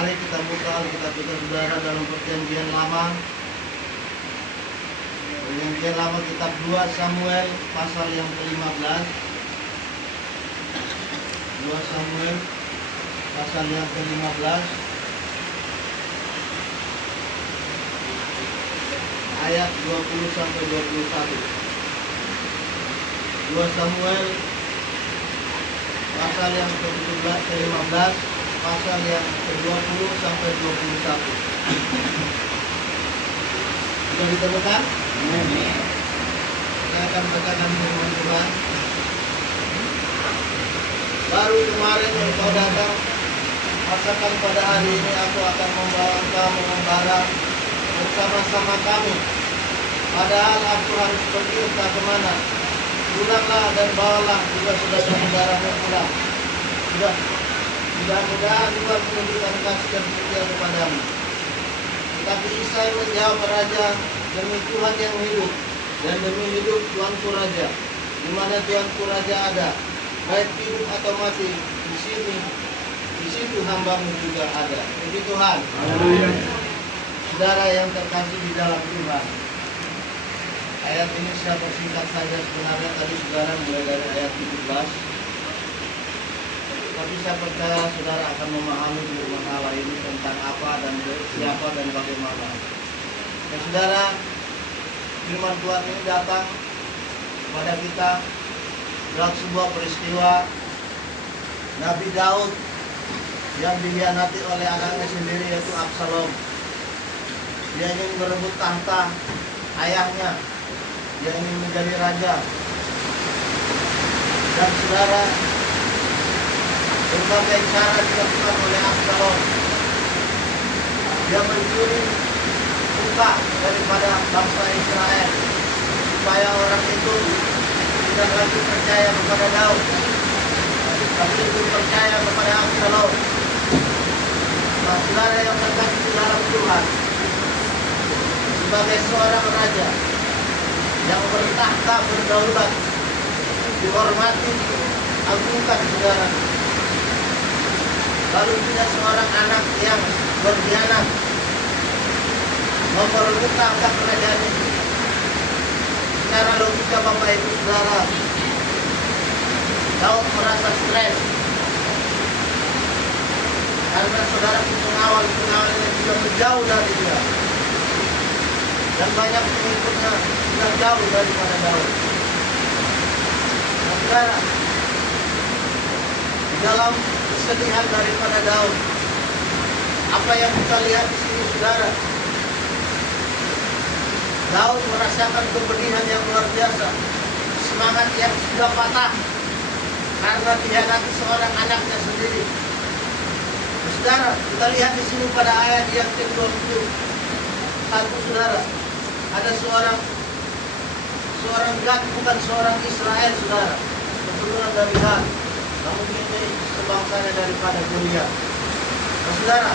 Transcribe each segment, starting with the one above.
Mari kita buka Alkitab kita saudara dalam Perjanjian Lama. Perjanjian Lama kitab 2 Samuel pasal yang ke-15. 2 Samuel pasal yang ke-15 ayat 20 sampai 21. 2 Samuel pasal yang ke-15 pasal yang ke-20 sampai 21. Sudah ditemukan? Saya akan bacakan firman Tuhan. Baru kemarin engkau datang, masakan pada hari ini aku akan membawa engkau mengembara bersama-sama kami. Padahal aku harus pergi entah kemana. Pulanglah dan bawalah juga saudara-saudaramu pulang. Mudah-mudahan Tuhan menunjukkan kasih dan setia kepadamu. Tetapi Isai menjawab raja, demi Tuhan yang hidup dan demi hidup Tuanku Raja, di mana Tuanku Raja ada, baik hidup atau mati, di situ hambamu juga ada. Puji Tuhan. Saudara yang terkasih di dalam Tuhan, ayat ini saya persingkat saja sebenarnya tadi saudara mulai dari ayat 17. Tapi saya percaya saudara akan memahami firman Allah ini tentang apa dan siapa dan bagaimana. Ya saudara, firman Tuhan ini datang kepada kita dalam sebuah peristiwa Nabi Daud yang dikhianati oleh anaknya sendiri yaitu Absalom. Dia ingin merebut tahta ayahnya, dia ingin menjadi raja. Dan saudara, berbagai cara dilakukan oleh Absalom. Dia mencuri muka daripada bangsa Israel supaya orang itu tidak lagi percaya kepada Daud, tapi itu percaya kepada Absalom. Nah, saudara yang terkasih di dalam Tuhan, sebagai seorang raja yang bertahta berdaulat, dihormati, diagungkan saudara. Lalu tidak seorang anak yang berkhianat memperebut tahta kerajaan itu. Secara logika Bapak Ibu Saudara, Daud merasa stres karena saudara pengawal-pengawalnya sudah menjauh dari dia, dan banyak pengikutnya sudah jauh daripada Daud. Nah, saudara, di dalam kesedihan daripada Daud, apa yang kita lihat di sini saudara, Daud merasakan kepedihan yang luar biasa, semangat yang sudah patah karena dikhianati seorang anaknya sendiri. Saudara, kita lihat di sini pada ayat yang ke-21 saudara, ada seorang Gad, bukan seorang Israel saudara, keturunan dari Gad, namun ini sebangsanya daripada Goliat. Nah, saudara,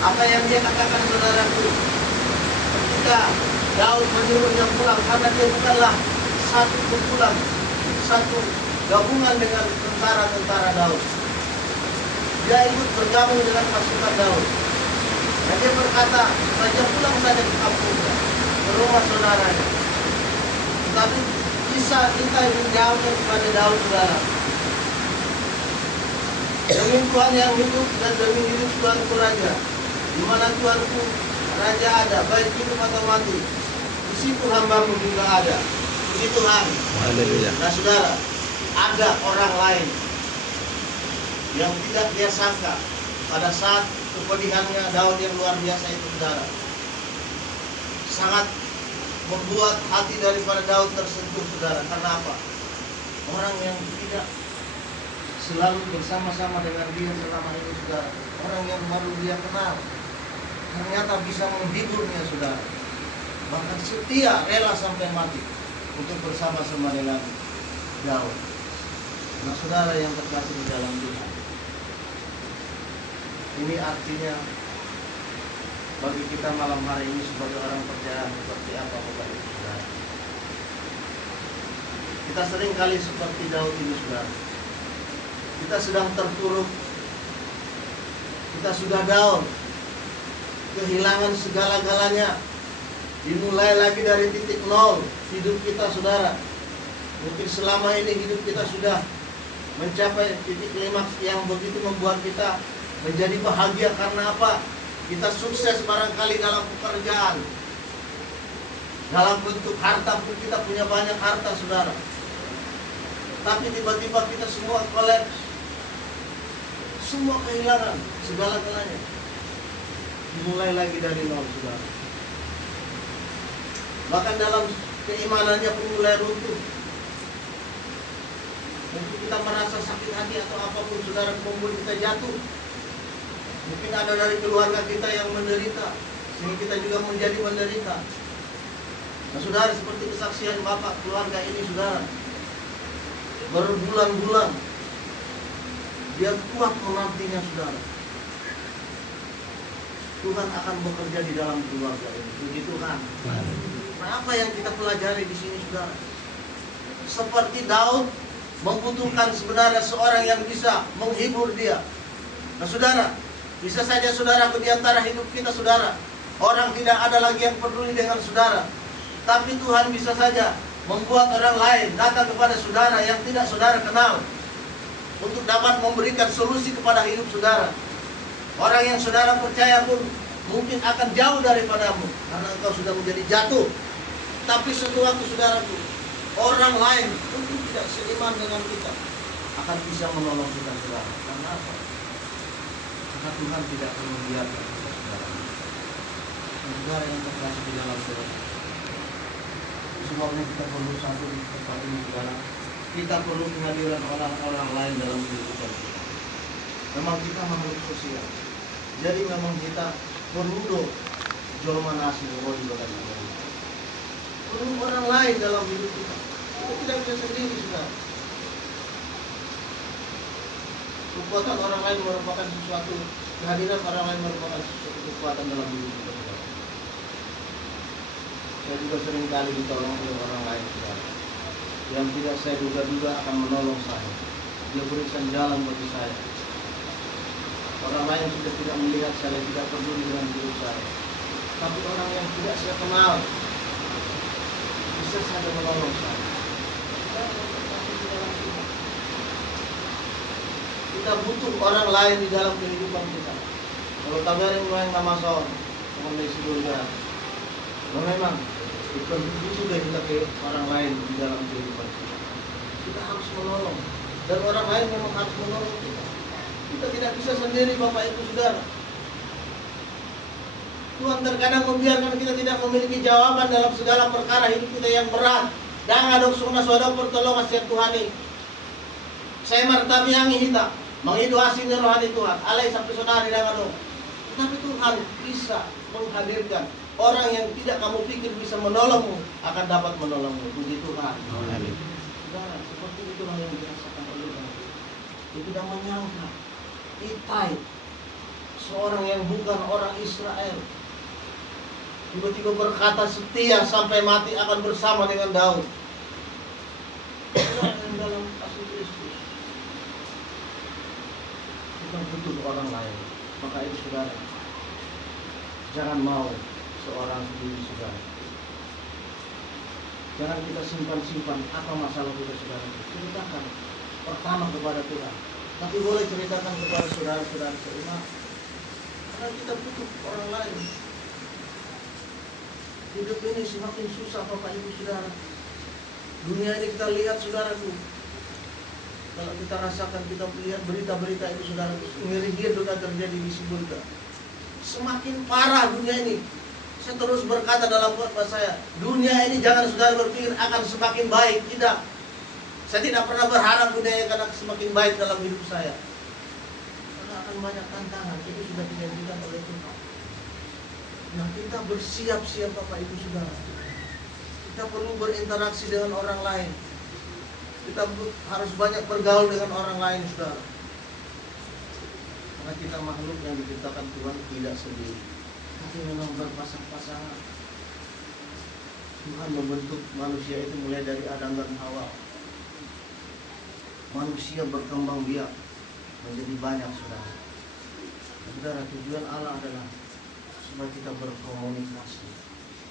apa yang dia katakan saudaraku, ketika Daud menyuruhnya pulang, karena dia bukanlah satu kumpulan, satu gabungan dengan tentara-tentara Daud. Dia ikut bergabung dengan pasukan Daud. Dan dia berkata, raja pulang saja ke kampungnya, ke rumah saudaranya. Tetapi kisah kita yang menjawabnya kepada Daud saudara, demi Tuhan yang hidup dan demi hidup Tuanku Raja, di mana Tuanku Raja ada, baik hidup atau mati, di situ hambamu juga ada. Puji Tuhan. Haleluya. Nah saudara, ada orang lain yang tidak dia sangka pada saat kepedihannya Daud yang luar biasa itu saudara, sangat membuat hati daripada Daud tersentuh saudara. Karena apa? Orang yang tidak selalu bersama-sama dengan dia selama ini saudara, orang yang baru dia kenal, ternyata bisa menghiburnya saudara, bahkan setia rela sampai mati untuk bersama-sama dengan Daud. Nah saudara yang terkasih di dalam Tuhan, ini artinya bagi kita malam hari ini sebagai orang percaya seperti apa Bapak Ibu saudara. Kita sering kali seperti Daud ini saudara, kita sedang terpuruk, kita sudah down, kehilangan segala-galanya. Dimulai lagi dari titik nol hidup kita, saudara. Mungkin selama ini hidup kita sudah mencapai titik klimaks yang begitu membuat kita menjadi bahagia. Karena apa? Kita sukses barangkali dalam pekerjaan, dalam bentuk harta pun kita punya banyak harta, saudara. Tapi tiba-tiba kita semua kolaps, semua kehilangan segala-galanya. Dimulai lagi dari nol, saudara. Bahkan dalam keimanannya pun mulai runtuh. Mungkin kita merasa sakit hati atau apapun, saudara, membuat kita jatuh. Mungkin ada dari keluarga kita yang menderita, sehingga kita juga menjadi menderita. Nah, saudara, seperti kesaksian bapak keluarga ini, saudara, berbulan-bulan dia kuat menantinya, saudara. Tuhan akan bekerja di dalam keluarga ini. Puji Tuhan. Nah, apa yang kita pelajari di sini, saudara? Seperti Daud membutuhkan sebenarnya seorang yang bisa menghibur dia. Nah, saudara, bisa saja saudara di antara hidup kita, saudara, orang tidak ada lagi yang peduli dengan saudara. Tapi Tuhan bisa saja membuat orang lain datang kepada saudara yang tidak saudara kenal, untuk dapat memberikan solusi kepada hidup saudara. Orang yang saudara percaya pun mungkin akan jauh daripadamu karena engkau sudah menjadi jatuh. Tapi suatu waktu, saudaraku, orang lain mungkin tidak seiman dengan kita akan bisa menolong kita, saudara. Karena apa? Karena Tuhan tidak akan membiarkan kita, saudara. Saudara yang terkasih di dalam Tuhan, sebabnya kita perlu satu di tempat ini, saudara. Kita perlu kehadiran orang-orang lain dalam kehidupan kita. Memang kita makhluk sosial. Jadi memang kita perlu jolma nasi di badan kita. Perlu orang lain dalam hidup kita. Kita tidak bisa sendiri, saudara. Kekuatan orang lain merupakan sesuatu, kehadiran orang lain merupakan sesuatu kekuatan dalam hidup kita, saudara. Saya juga sering kali ditolong oleh orang lain, saudara, yang tidak saya duga-duga akan menolong saya. Dia berikan jalan bagi saya. Orang lain sudah tidak melihat saya, tidak peduli dengan hidup saya. Tapi orang yang tidak saya kenal bisa saja menolong saya. Kita butuh orang lain di dalam kehidupan kita. Kalau kabarin yang nama son, kondisi surga. Memang itu juga kita ke orang lain di dalam kehidupan kita. Kita harus menolong, dan orang lain memang harus menolong kita. Kita tidak bisa sendiri, Bapak Ibu Saudara. Tuhan terkadang membiarkan kita tidak memiliki jawaban dalam segala perkara hidup kita yang berat. Dan adok suna suada pertolongan siap Tuhan ini. Saya martabi yang kita menghiduasi rohani Tuhan. Alai sampai saudari dan adok. Tapi Tuhan bisa menghadirkan orang yang tidak kamu pikir bisa menolongmu akan dapat menolongmu. Puji Tuhan. Amin. Saudara, seperti itulah yang dirasakan oleh Tuhan. Dia tidak menyangka Itai, seorang yang bukan orang Israel, tiba-tiba berkata setia sampai mati akan bersama dengan Daud. Orang yang dalam kasih Kristus. Kita butuh orang lain. Maka itu, saudara, jangan mau seorang sendiri, saudara. Jangan kita simpan-simpan apa masalah kita, saudara. Ceritakan pertama kepada Tuhan. Tapi boleh ceritakan kepada saudara-saudara seiman. Karena kita butuh orang lain. Hidup ini semakin susah, Bapak Ibu Saudara. Dunia ini kita lihat, saudaraku. Kalau kita rasakan, kita lihat berita-berita itu, saudara, ngeri sudah terjadi di Sibolga. Semakin parah dunia ini. Saya terus berkata dalam khotbah saya, dunia ini jangan saudara berpikir akan semakin baik. Tidak. Saya tidak pernah berharap dunia akan semakin baik dalam hidup saya. Karena akan banyak tantangan. Itu sudah dijanjikan oleh Tuhan. Nah, kita bersiap-siap, Bapak Ibu Saudara. Kita perlu berinteraksi dengan orang lain. Kita harus banyak bergaul dengan orang lain, saudara. Karena kita makhluk yang diciptakan Tuhan tidak sendiri, tapi memang berpasang-pasangan. Tuhan membentuk manusia itu mulai dari Adam dan Hawa. Manusia berkembang biak menjadi banyak, saudara. Saudara, tujuan Allah adalah supaya kita berkomunikasi,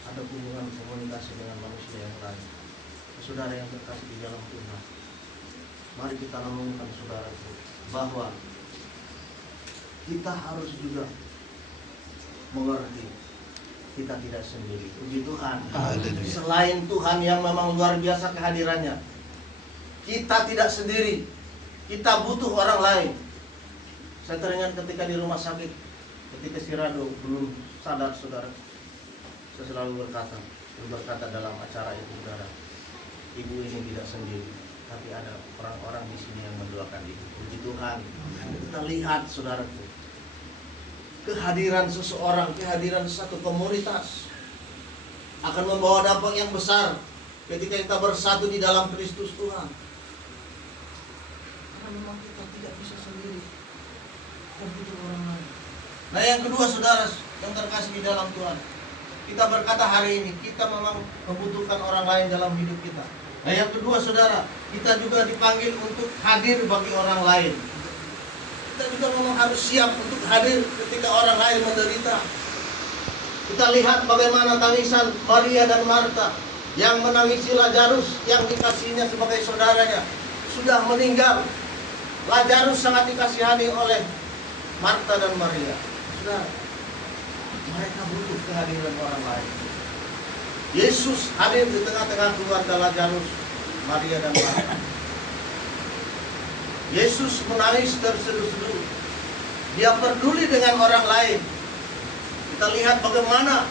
ada hubungan komunikasi dengan manusia yang lain. Saudara yang terkasih di dalam Tuhan, mari kita renungkan saudaraku bahwa kita harus juga mengerti kita tidak sendiri. Puji Tuhan. Haleluya. Selain Tuhan yang memang luar biasa kehadirannya, kita tidak sendiri. Kita butuh orang lain. Saya teringat ketika di rumah sakit, ketika si Rado belum sadar, saudara, saya selalu berkata dalam acara itu, saudara, ibu ini tidak sendiri, tapi ada orang-orang di sini yang mendoakan ibu. Puji Tuhan. Kita lihat, saudaraku, kehadiran seseorang, kehadiran satu komunitas akan membawa dampak yang besar ketika kita bersatu di dalam Kristus Tuhan. Karena memang kita tidak bisa sendiri, kita butuh orang lain. Nah, yang kedua, saudara yang terkasih di dalam Tuhan, kita berkata hari ini kita memang membutuhkan orang lain dalam hidup kita. Nah, yang kedua, saudara, kita juga dipanggil untuk hadir bagi orang lain. Kita juga memang harus siap untuk hadir ketika orang lain menderita. Kita lihat bagaimana tangisan Maria dan Marta yang menangisi Lazarus yang dikasihnya sebagai saudaranya sudah meninggal. Lazarus sangat dikasihani oleh Marta dan Maria. Saudara, mereka butuh kehadiran orang lain. Yesus hadir di tengah-tengah keluarga Lazarus, Maria dan Marta. Yesus menangis terseduh-seduh. Dia peduli dengan orang lain. Kita lihat bagaimana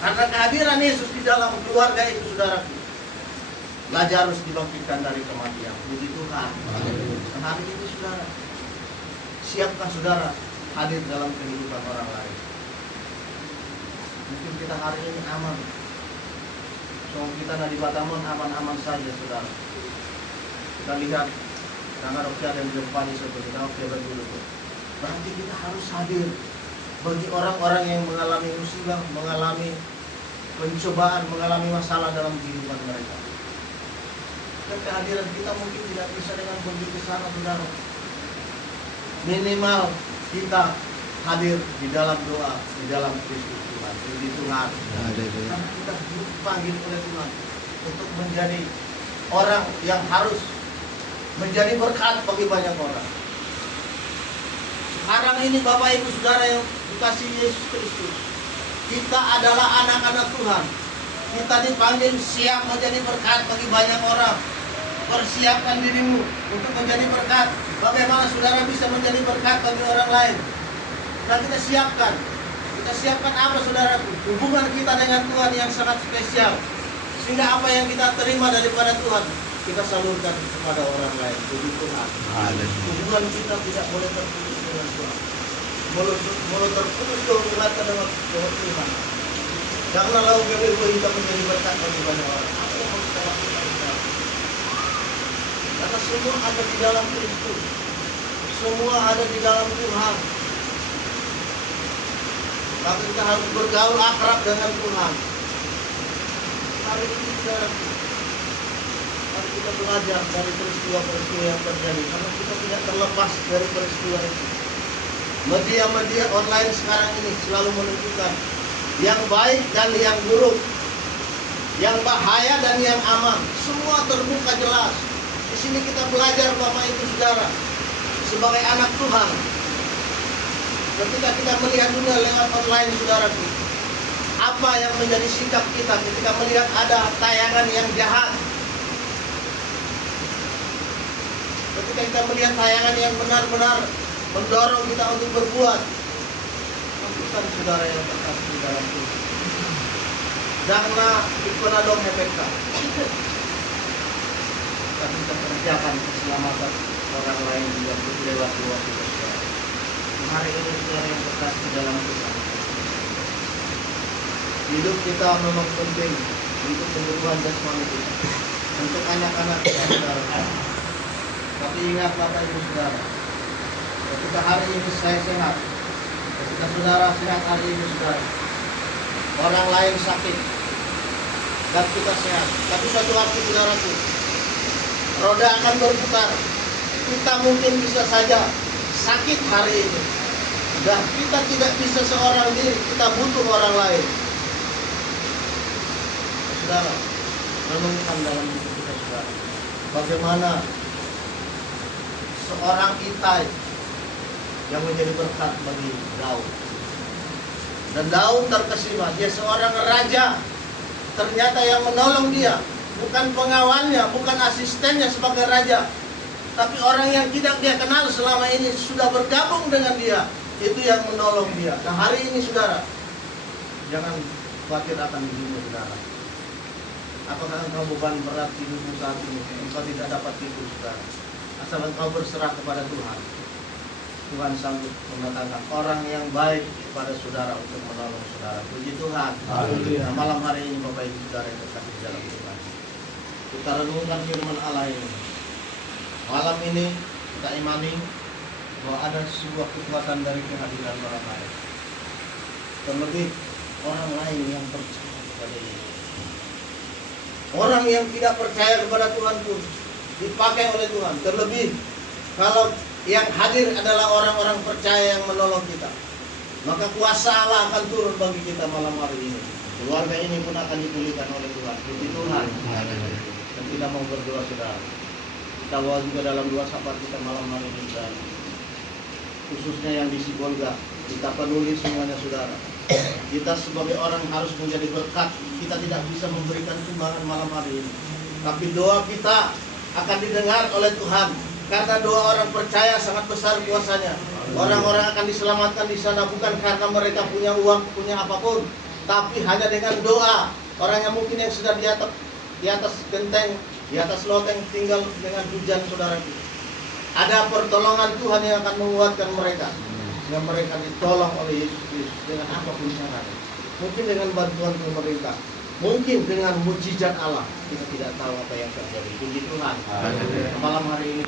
karena kehadiran Yesus di dalam keluarga itu, saudaraku, Lazarus dibangkitkan dari kematian. Puji Tuhan. Dan hari ini, saudara, siapkah saudara hadir dalam kehidupan orang lain? Mungkin kita hari ini aman. So, kita di Batamon aman-aman saja, saudara. Kita lihat karena Rokia dan di depan seperti Rokia berdulu. Berarti kita harus hadir bagi orang-orang yang mengalami musibah, mengalami pencobaan, mengalami masalah dalam kehidupan mereka. Dan kehadiran kita mungkin tidak bisa dengan pergi ke sana, saudara. Minimal kita hadir di dalam doa, di dalam Kristus Tuhan, di Tuhan. Karena kita dipanggil oleh Tuhan untuk menjadi orang yang harus menjadi berkat bagi banyak orang. Sekarang ini Bapak Ibu Saudara yang dikasih Yesus Kristus, kita adalah anak-anak Tuhan. Kita dipanggil siap menjadi berkat bagi banyak orang. Persiapkan dirimu untuk menjadi berkat. Bagaimana saudara bisa menjadi berkat bagi orang lain? Dan kita siapkan. Kita siapkan apa, saudaraku? Hubungan kita dengan Tuhan yang sangat spesial. Sehingga apa yang kita terima daripada Tuhan, kita salurkan kepada orang lain. Puji Tuhan. Hubungan kita tidak boleh terputus dengan Tuhan. Mulut terputus hubungan kita dengan Tuhan. Janganlah lalu kita menjadi berkat bagi banyak orang. Apa yang harus kita lakukan sekarang? Karena semua ada di dalam Kristus. Semua ada di dalam Tuhan. Maka kita harus bergaul akrab dengan Tuhan. Hari ini mari kita belajar dari peristiwa-peristiwa yang terjadi, karena kita tidak terlepas dari peristiwa itu. Media-media online sekarang ini selalu menunjukkan yang baik dan yang buruk, yang bahaya dan yang aman, semua terbuka jelas. Di sini kita belajar Bapak Ibu Saudara, sebagai anak Tuhan. Ketika kita melihat dunia lewat online, saudaraku, apa yang menjadi sikap kita ketika melihat ada tayangan yang jahat? Ketika kita melihat tayangan yang benar-benar mendorong kita untuk berbuat, lakukan saudara yang terkasih di dalam Tuhan. Janganlah ikunadong efekta. Tapi kita kerjakan keselamatan orang lain juga lewat doa kita. Hari ini saudara yang terkasih dalam Tuhan, hidup kita memang penting untuk kebutuhan jasmani kita, untuk anak-anak kita, saudara. Tapi ingat Bapak Ibu Saudara, ketika hari ini saya sehat, ketika saudara sehat hari ini saudara, orang lain sakit dan kita sehat, tapi suatu waktu saudaraku, roda akan berputar. Kita mungkin bisa saja sakit hari ini, Dan kita tidak bisa seorang diri, kita butuh orang lain. Saudara, renungkan dalam hidup kita, saudara. Bagaimana seorang Itai yang menjadi berkat bagi Daud. Dan Daud terkesima, dia seorang raja. Ternyata yang menolong dia bukan pengawalnya, bukan asistennya sebagai raja, tapi orang yang tidak dia kenal selama ini sudah bergabung dengan dia, itu yang menolong dia. Nah hari ini saudara, jangan khawatir akan dirimu saudara. Apakah engkau beban berat hidupmu saat ini? Engkau tidak dapat tidur saudara. Asal engkau berserah kepada Tuhan, Tuhan sanggup mendatangkan orang yang baik kepada saudara untuk menolong saudara. Puji Tuhan. Nah, malam hari ini Bapak Ibu Saudara yang terkasih dalam Tuhan, kita renungkan firman Allah ini. Malam ini kita imani bahwa ada sebuah kekuatan dari kehadiran orang lain. Terlebih orang lain yang percaya kepada Yesus. Orang yang tidak percaya kepada Tuhan pun dipakai oleh Tuhan. Terlebih kalau yang hadir adalah orang-orang percaya yang menolong kita, maka kuasa Allah akan turun bagi kita malam hari ini. Keluarga ini pun akan dipulihkan oleh Tuhan. Puji Tuhan. Dan kita mau berdoa saudara. Kita bawa juga dalam doa syafaat kita malam hari ini saudara. Khususnya yang di Sibolga, kita penuhi semuanya saudara. Kita sebagai orang harus menjadi berkat. Kita tidak bisa memberikan sumbangan malam hari ini, tapi doa kita akan didengar oleh Tuhan. Karena doa orang percaya sangat besar kuasanya. Orang-orang akan diselamatkan di sana bukan karena mereka punya uang, punya apapun, tapi hanya dengan doa. Orang yang mungkin yang sudah di atas genteng, di atas loteng tinggal dengan hujan saudara. Ada pertolongan Tuhan yang akan menguatkan mereka. Sehingga mereka ditolong oleh Yesus Kristus dengan apapun caranya. Mungkin dengan bantuan pemerintah, mungkin dengan mujizat Allah. Kita tidak tahu apa yang terjadi. Puji Tuhan. Malam hari ini